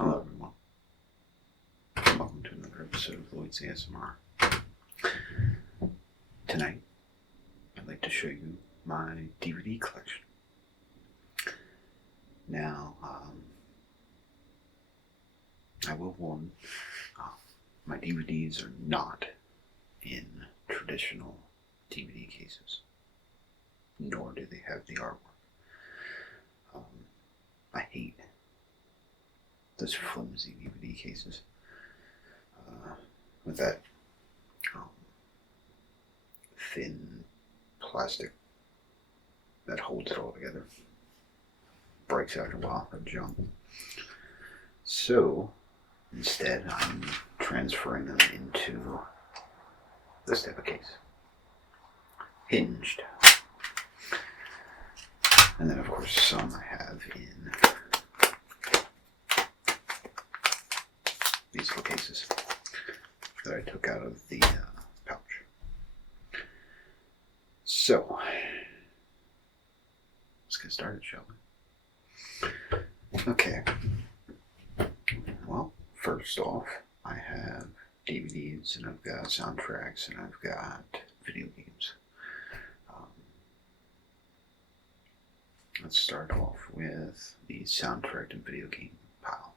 Hello everyone, welcome to another episode of Lloyd's ASMR. Tonight, I'd like to show you my DVD collection. Now, I will warn, my DVDs are not in traditional DVD cases, nor do they have the artwork. I hate those flimsy DVD cases with that thin plastic that holds it all together. Breaks after a while of junk. So instead, I'm transferring them into this type of case, hinged. And then, of course, some I have in these little cases that I took out of the pouch. So, let's get started, shall we? Okay. Well, first off, I have DVDs, and I've got soundtracks, and I've got video games. Let's start off with the soundtrack and video game pile.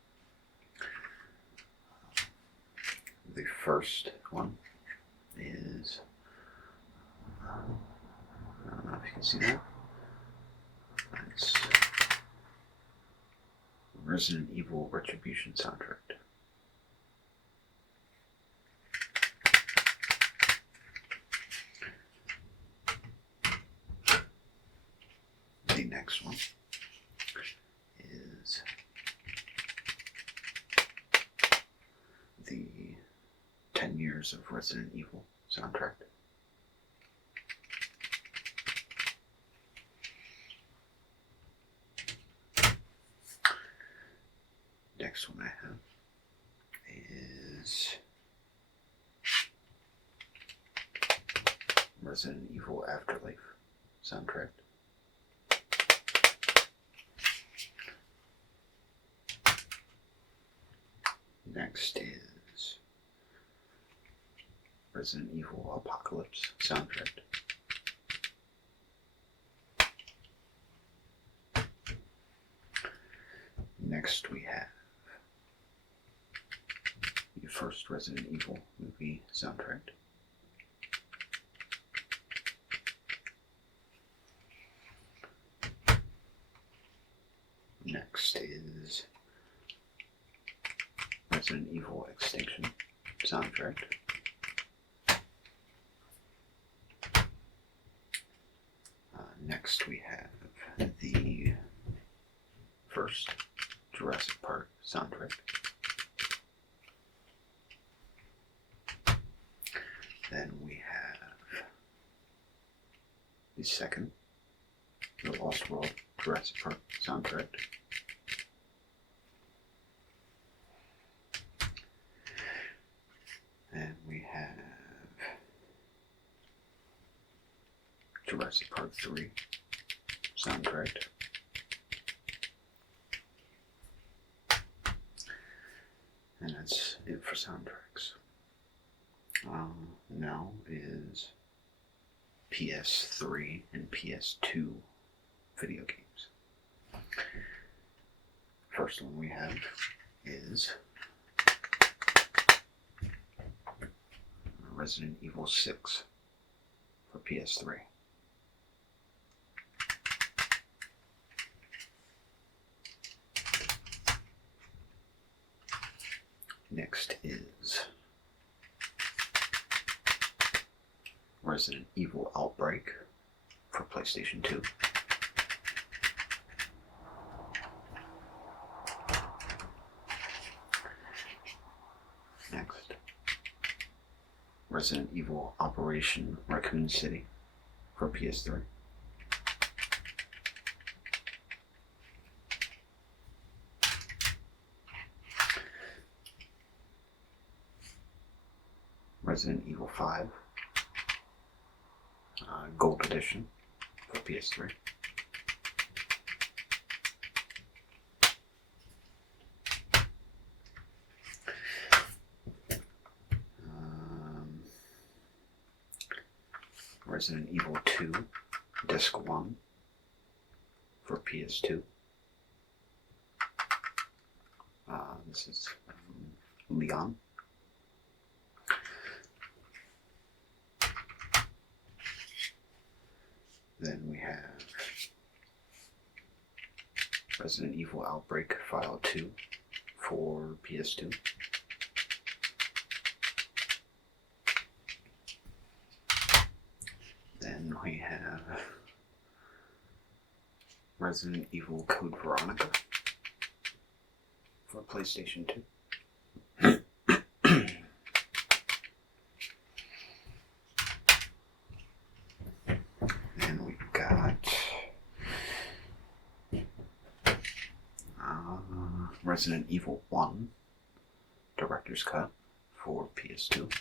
The first one is, I don't know if you can see that. It's Resident Evil Retribution soundtrack. The next one is the 10 Years of Resident Evil soundtrack. Next one I have is Resident Evil Afterlife soundtrack. Next is Resident Evil Apocalypse soundtrack. Next we have the first Resident Evil movie soundtrack. Next is Resident Evil Extinction soundtrack. Next we have the first Jurassic Park soundtrack. Then we have the second The Lost World Jurassic Park soundtrack. And we have Jurassic Park 3 soundtrack. And that's it for soundtracks. Now is PS3 and PS2 video games. First one we have is Resident Evil 6 for PS3. Next is Resident Evil Outbreak for PlayStation 2. Next, Resident Evil Operation Raccoon City for PS3. Resident Evil 5 Gold Edition for PS3. Resident Evil 2, Disc 1 for PS2. This is Leon. Then we have Resident Evil Outbreak File 2 for PS2. Then we have Resident Evil Code Veronica for PlayStation 2. And we've got Resident Evil 1 Director's Cut for PS2.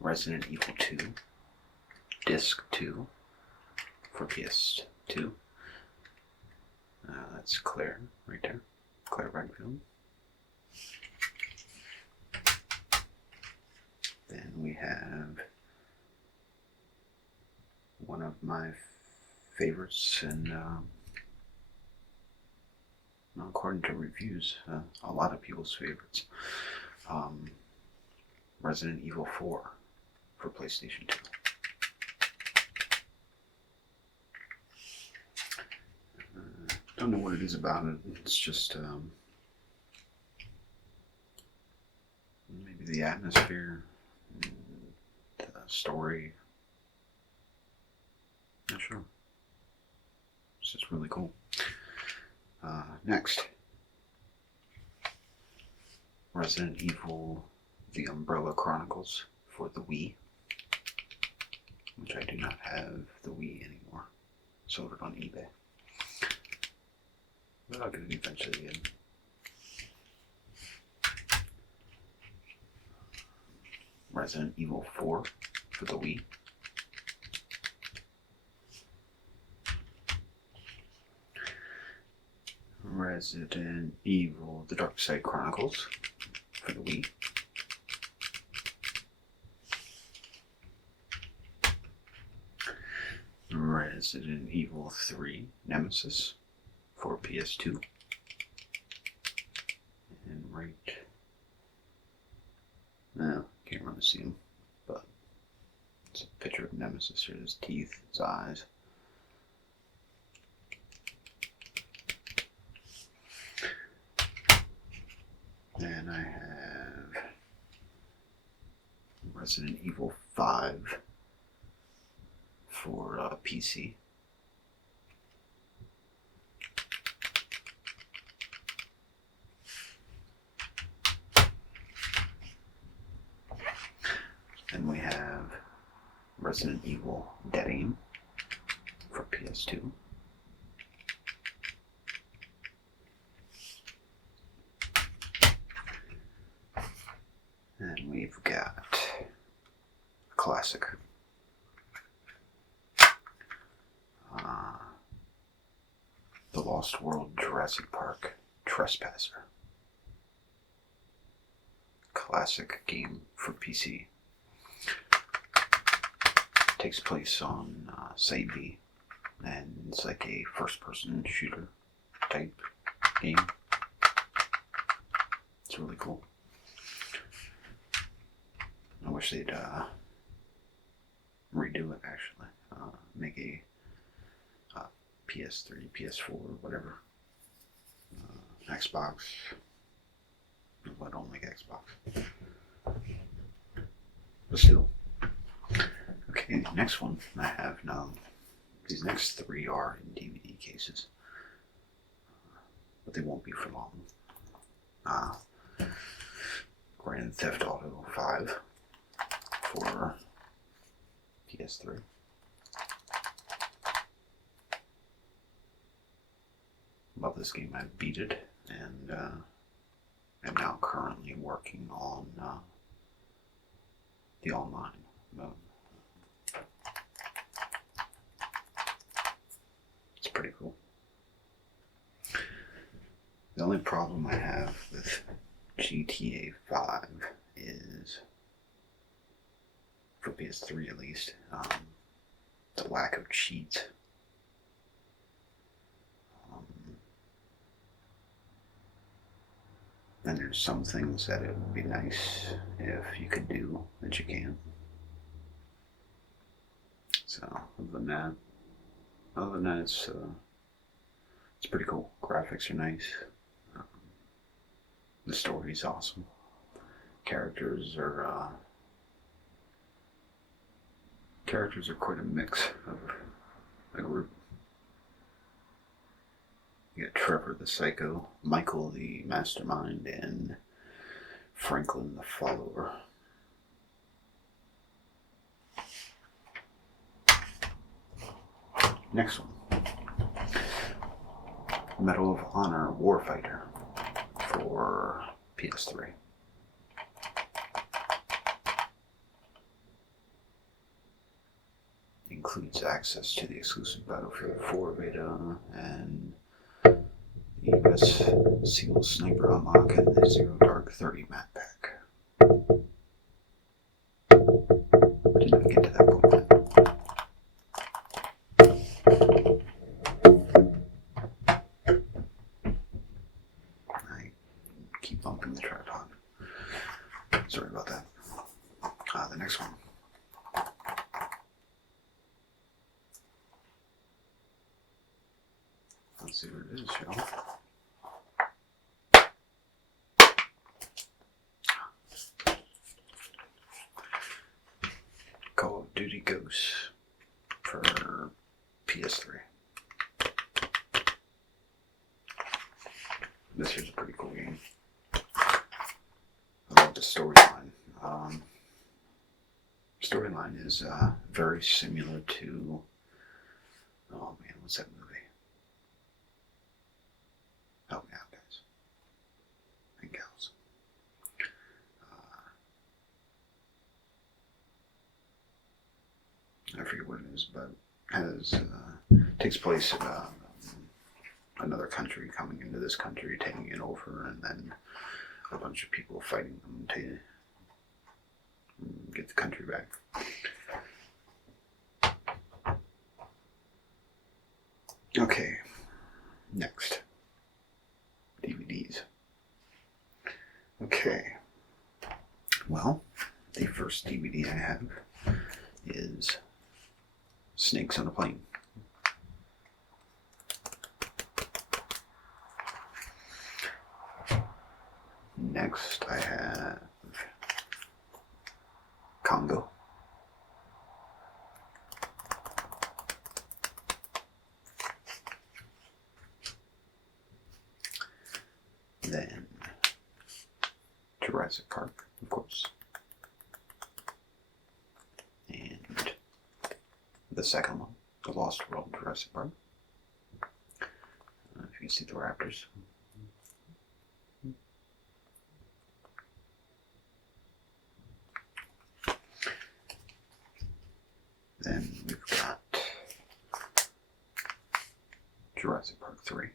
Resident Evil 2 Disc 2 for PS2. That's Claire right there. Claire Redfield. Then we have one of my favorites, and according to reviews, a lot of people's favorites. Resident Evil 4 for PlayStation 2. Don't know what it is about it. It's just maybe the atmosphere, the story. Not sure. It's just really cool. Next, Resident Evil: The Umbrella Chronicles for the Wii, which I do not have the Wii anymore. Sold it on eBay. But I'll get it eventually again. Resident Evil 4 for the Wii. Resident Evil: The Dark Side Chronicles for the Wii. Resident Evil 3 Nemesis for PS2. And right, no, can't really see him, but it's a picture of Nemesis. Here's his teeth, his eyes. And I have Resident Evil 5 for PC. Then we have Resident Evil Dead Aim for PS2. And we've got a classic. The Lost World Jurassic Park Trespasser. Classic game for PC. Takes place on Site B, and it's like a first-person shooter type game. It's really cool. I wish they'd redo it, actually. Make a PS3, PS4, whatever. Xbox. I don't like Xbox. But still. Okay, the next one I have now. These next three are in DVD cases. But they won't be for long. Grand Theft Auto 5 for PS3. Love this game. I beat it, and am now currently working on the online mode. It's pretty cool. The only problem I have with GTA 5 is, for PS3 at least, the lack of cheats. And there's some things that it would be nice if you could do that you can't. So other than that, it's pretty cool. Graphics are nice. The story's awesome. Characters are quite a mix of a group. You got Trevor the Psycho, Michael the Mastermind, and Franklin the Follower. Next one. Medal of Honor Warfighter for PS3. Includes access to the exclusive Battlefield 4 beta and the US SEAL Sniper Unlock and the Zero Dark 30 map pack. Didn't even get to that point. I keep bumping the tripod. Sorry about that. The next one. Let's see what it is, shall we? Call of Duty Ghosts for PS3. This here's a pretty cool game. I love the storyline. Storyline is very similar to, oh man, what's that movie? Help me out, guys and gals. I forget what it is, but takes place in another country coming into this country, taking it over, and then a bunch of people fighting them to get the country back. Okay, next. DVDs. Okay, well, the first DVD I have is Snakes on a Plane. Next I have Congo. Then Jurassic Park, of course. And the second one, The Lost World Jurassic Park. If you can see the raptors. Then we've got Jurassic Park 3.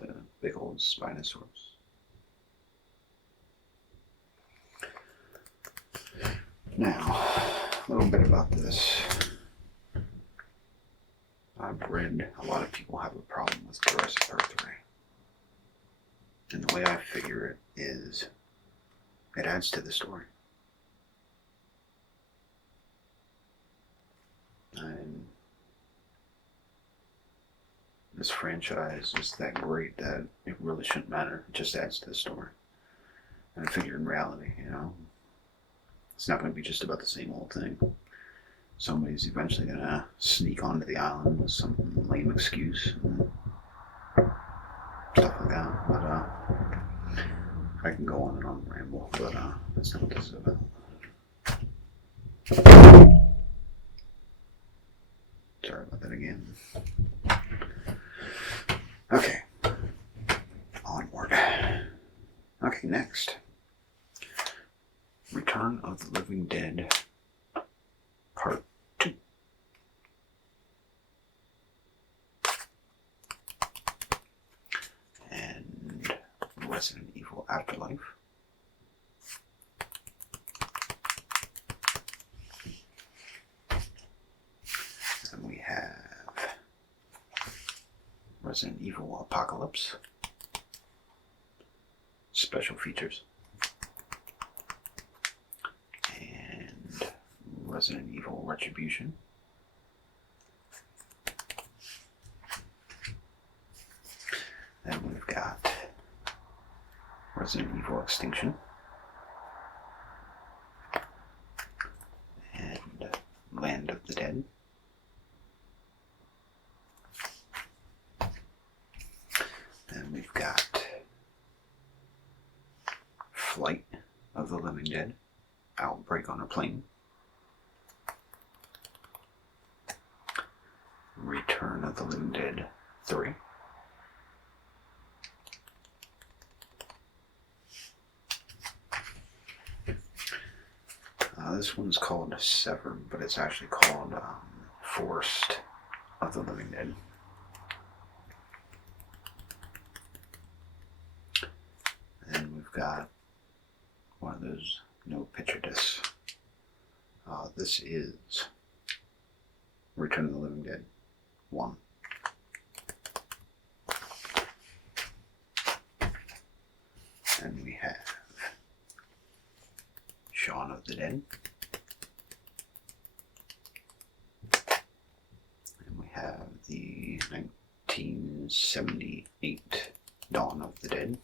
The big old Spinosaurus. Now, a little bit about this. I've read a lot of people have a problem with Jurassic Park 3. And the way I figure it is, it adds to the story. And this franchise is that great that it really shouldn't matter. It just adds to the story. And I figure in reality, it's not going to be just about the same old thing. Somebody's eventually going to sneak onto the island with some lame excuse and stuff like that. But I can go on and on and ramble, but that's not what this is about. Sorry about that again. Okay. Onward. Okay, next. Return of the Living Dead Part 2. Resident Evil Afterlife. And we have Resident Evil Apocalypse. Special features. And Resident Evil Retribution. Then we've got Resident Evil Extinction. And Land of the Dead. Then we've got Flight of the Living Dead, Outbreak on a Plane, Return of the Living Dead 3, this one's called Severed, but it's actually called Forest of the Living Dead. And we've got one of those no picture discs. This is Return of the Living Dead 1. And we have Shaun of the Dead. And we have the 1978 Dawn of the Dead.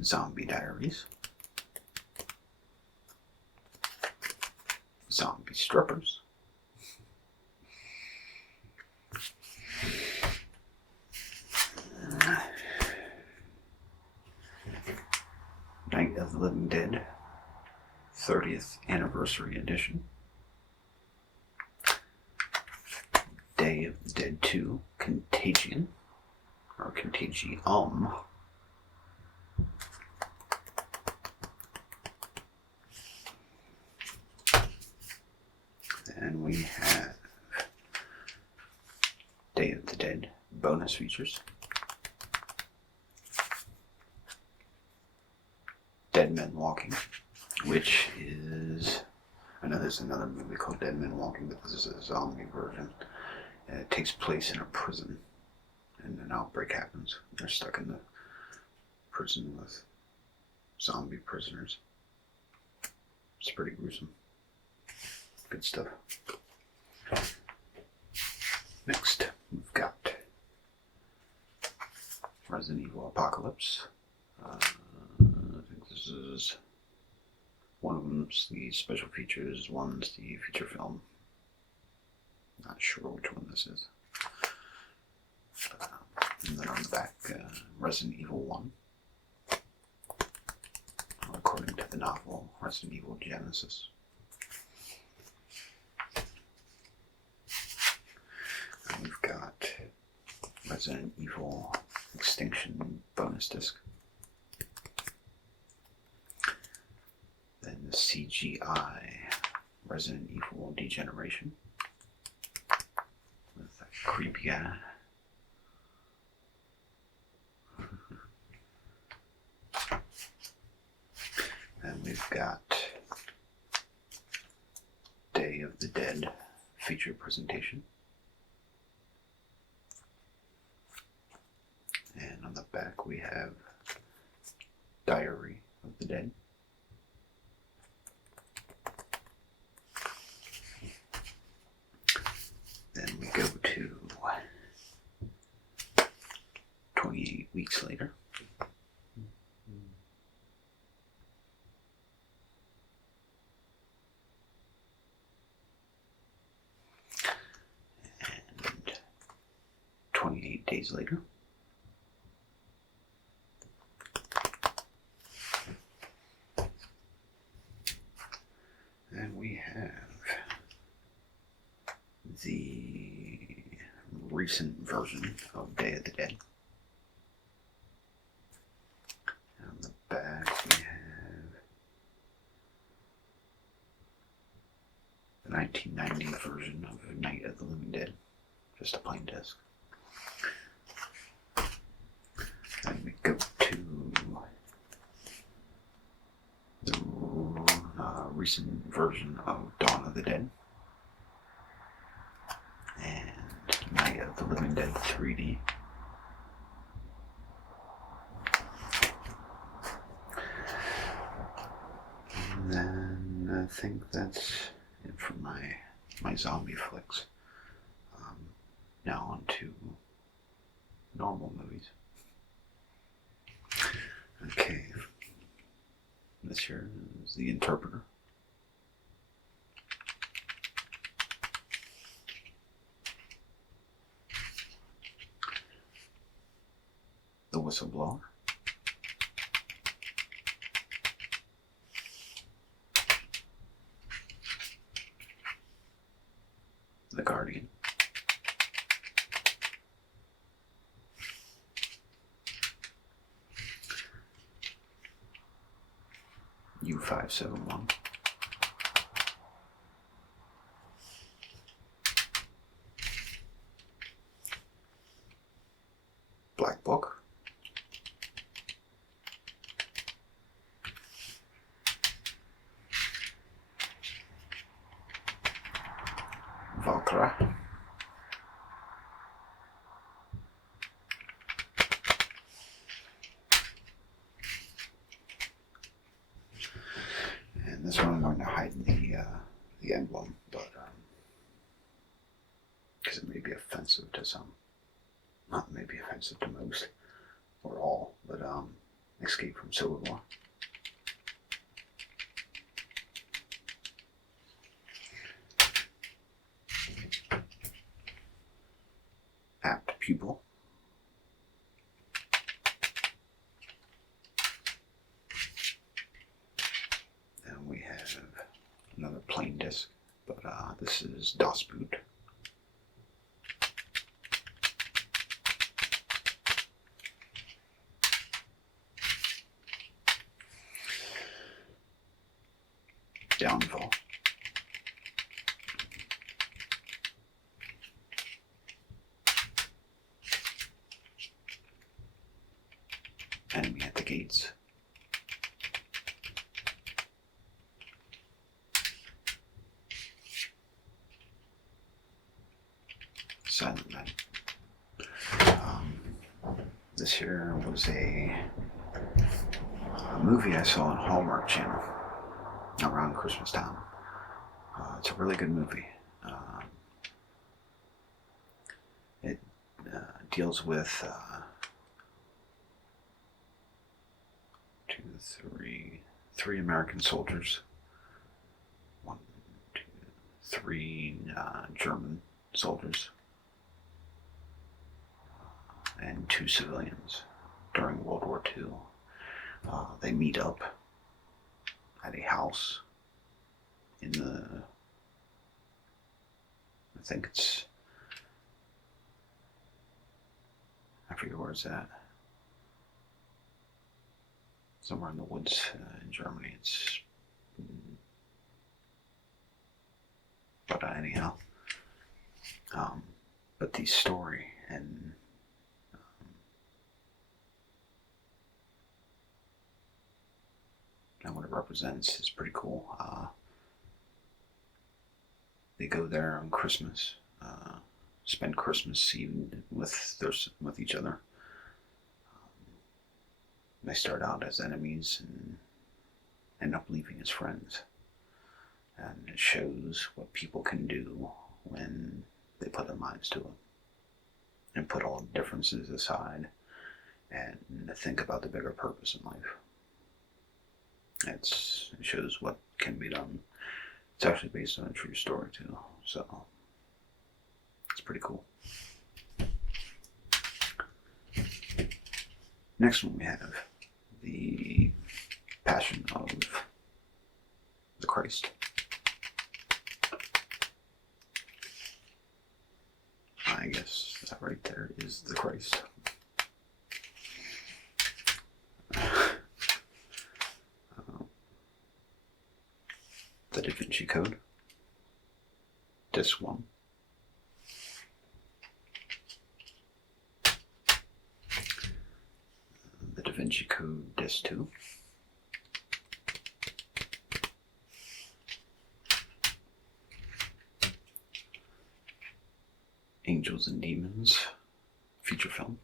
Zombie Diaries, Zombie Strippers, Night of the Living Dead 30th Anniversary Edition, Day of the Dead 2 Contagion, or Contagium. And we have Day of the Dead bonus features, Dead Men Walking, which is, I know there's another movie called Dead Men Walking, but this is a zombie version. It takes place in a prison, and an outbreak happens. They're stuck in the prison with zombie prisoners. It's pretty gruesome. Good stuff. Next, we've got Resident Evil Apocalypse. I think this is one of them's the special features, one's the feature film. Not sure which one this is. And then on the back, Resident Evil 1. According to the novel Resident Evil Genesis. And we've got Resident Evil Extinction bonus disc. Then the CGI Resident Evil Degeneration with that creepy guy. And we've got Day of the Dead feature presentation. And on the back we have Diary of the Dead. Then we go to 28 weeks later. And 28 days later. And we have the recent version of Day of the Dead. And on the back we have the 1990 version of Night of the Living Dead. Just a plain disc. Then we go to the recent version of Dawn of the Dead and Night of the Living Dead 3D. And then I think that's it for my zombie flicks. Now on to normal movies. Okay, this here is The Interpreter. The Whistleblower. The Guardian. U-571. Black Book. Valkyra. And this one I'm going to hide the emblem, but because it may be offensive to some. Not maybe offensive to most or all, but Escape from Silvermore. Apt Pupil. And we have another plain disc, but this is Das Boot. Downfall. Enemy at the Gates. Silent Night. This here was a movie I saw on Hallmark Channel around Christmas time. It's a really good movie. It deals with three American soldiers, 1, 2, 3 German soldiers, and 2 civilians during World War II. They meet up at a house in I forget where it's at. Somewhere in the woods in Germany. But anyhow. But the story and what it represents is pretty cool. They go there on Christmas, spend Christmas Eve with each other. They start out as enemies and end up leaving as friends. And it shows what people can do when they put their minds to it and put all differences aside and think about the bigger purpose in life. It shows what can be done. It's actually based on a true story too, so it's pretty cool. Next one we have the Passion of the Christ. I guess that right there is the Christ. The Da Vinci Code. Disc 1. The Da Vinci Code Disc 2. Angels and Demons feature film.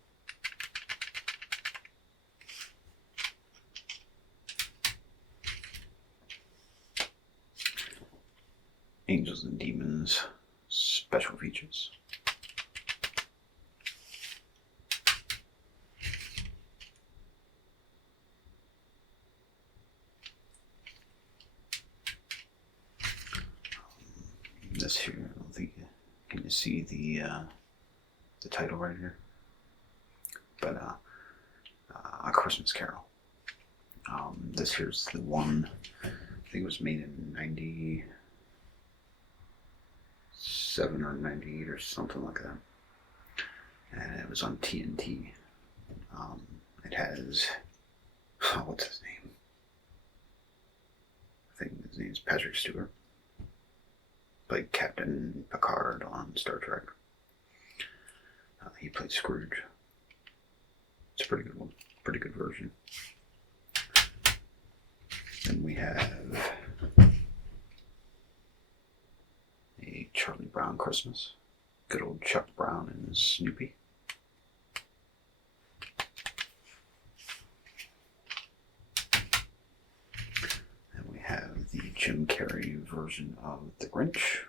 Angels and Demons special features. This here, I don't think can you see the title right here? But A Christmas Carol. This here's the one. I think it was made in 97 or 98 or something like that, and it was on TNT. It has what's his name? I think his name is Patrick Stewart. Played Captain Picard on Star Trek. He played Scrooge. It's a pretty good one. Pretty good version. Then we have a Charlie Brown Christmas. Good old Chuck Brown and Snoopy. And we have the Jim Carrey version of The Grinch.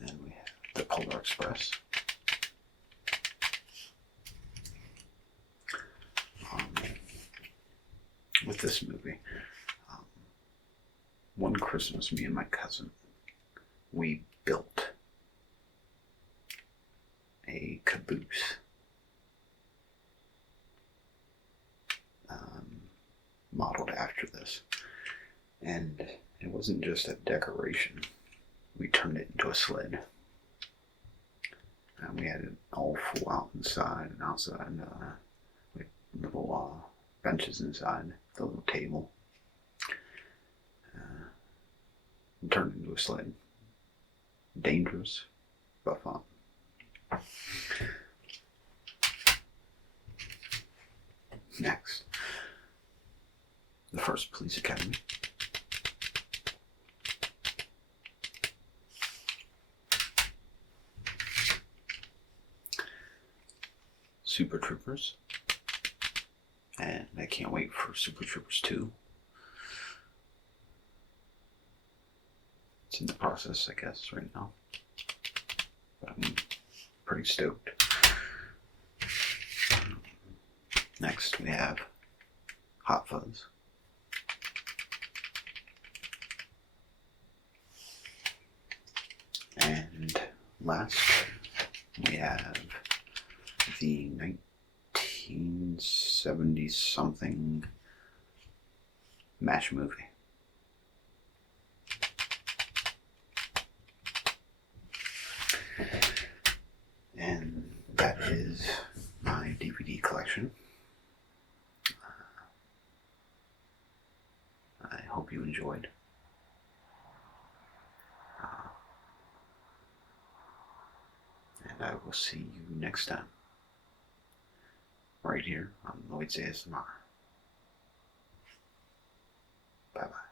And we have the Polar Express. With this movie, one Christmas, me and my cousin, we built a caboose modeled after this, and it wasn't just a decoration. We turned it into a sled, and we had it all full out inside and outside, with little benches inside, the little table, and turned into a sled. Dangerous, but fun. Next, the first police academy. Super Troopers. And I can't wait for Super Troopers 2. It's in the process, I guess, right now. But I'm pretty stoked. Next, we have Hot Fuzz. And last, we have the 1970-something MASH movie. And that is my DVD collection. I hope you enjoyed. And I will see you next time. Right here on Lloyd's ASMR. Bye-bye.